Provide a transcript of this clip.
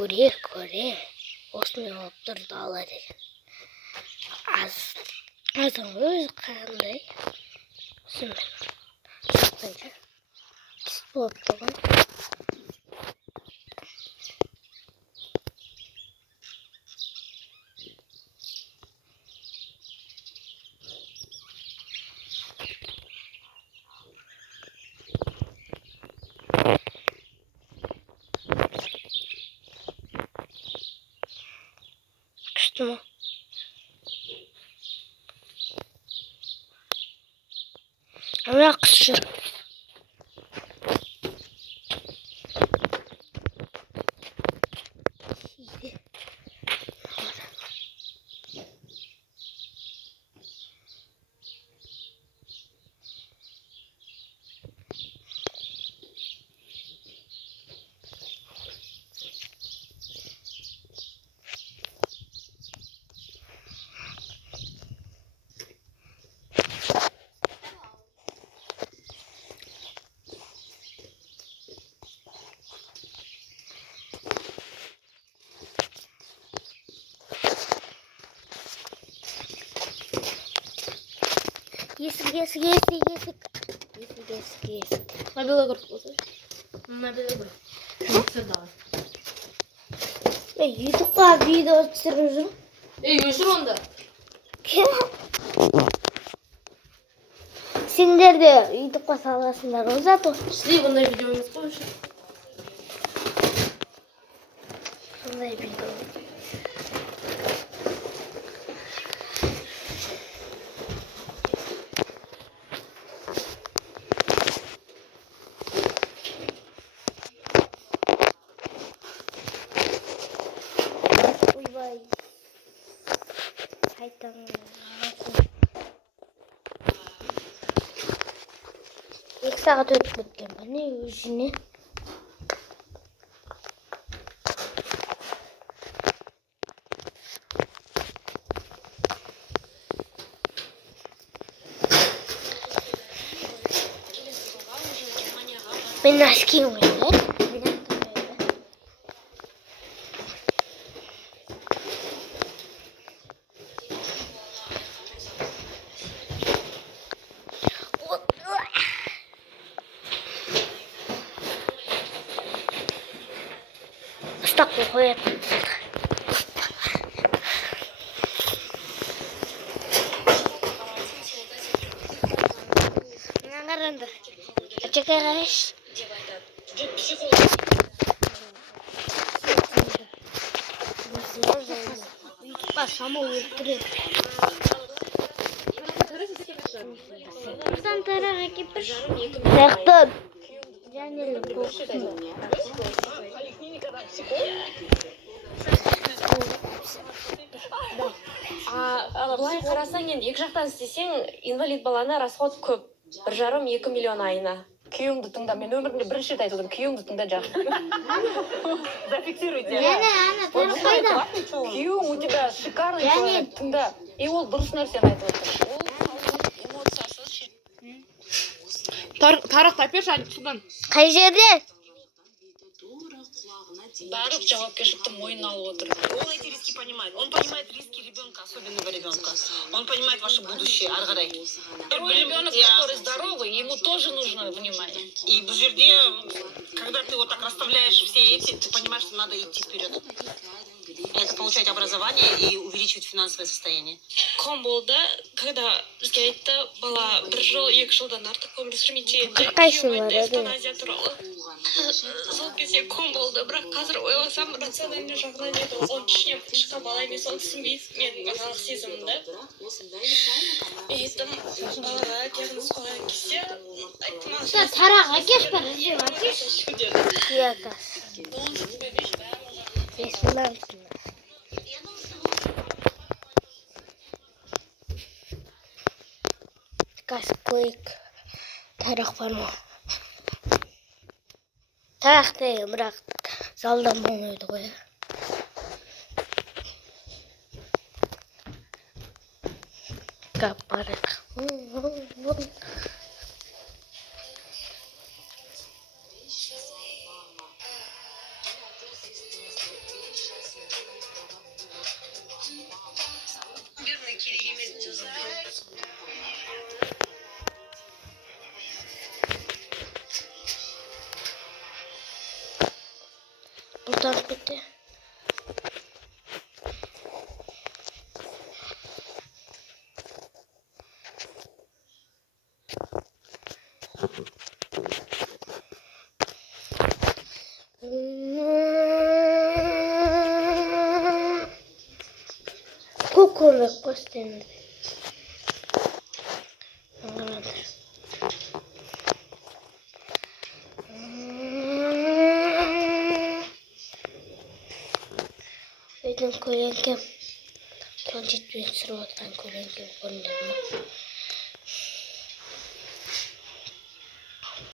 Көре. Осны оптурду алар. Азан өз кандай. Сен. Сатайча. Кис болуп турган. Кыштымы? Ана кышы. Есік. Мобила көріп болса. Мобила көріп. Сырдағы. Ютубқа видео түсіріп жүрмін. Өшір онда. Сендер де ютубқа саласыңдар ғой зато. Шли бұндай видео емес қой өшір. Сондай видео. Ойбай. Қайтаң. 2 сағат өтіп кеткен міне өзіне. Мен носки ойнаймын. Ұстап қояды. Мына қараңдар. Ачакай қарайшы. Ютубқа самал өлтіреді. Бірдан тарақ әкеп бір. Таяқтан. Жәнелі болсын. Былай қарасаң енді екі жақтан істесең, инвалид баланы расход көп. 1,5-2 миллион айына. Күйеуіңді тыңда. Мен өмірімде бірінші рет айтылдым. Күйеуіңді тыңда жақсы. Зафиксируйте. Ана, тарақ қайда? Күйеуің у тебя шикарный человек. Тыңда. И ол дұрыс нәрсені айтып отыр. Тарықты әперші судан. Қай жерде? Барлық жауапкершілікті мойнына алып отыр. Ол эти риски понимает. Он понимает риски ребенка, особенного ребенка. Он понимает ваше будущее, ары қарай. Ребенок, который здоровый, ему тоже нужно внимание. И в жерде, когда ты вот так расставляешь все эти, ты понимаешь, что надо идти вперед. Это получать образование и увеличивать финансовое состояние. Комболда, когда бізге айтты, бала 1 жыл, 2 жылдан артық өмір сүрмейді. Қайсың бар, эвтаназия туралы. Сол кезде ком болды, бірақ қазір ойласам, рациональный жағынан еді. Оның ішінен шыққан бала емес, оны түсінбейсің. Мен балалық сезімімді. Етім балаға диагноз қойған кезде айттым. Тарақ әкеш бар, жем әкеш. Якас. Бесмілансың. Кас қойық. Тарақ бар ма? Тарақ дейін, бірақ залдан болмайды ғой. Кап барады. Buradan bitti. Куколка постійно. Видим коленки. Кончить бенсировать там коленки.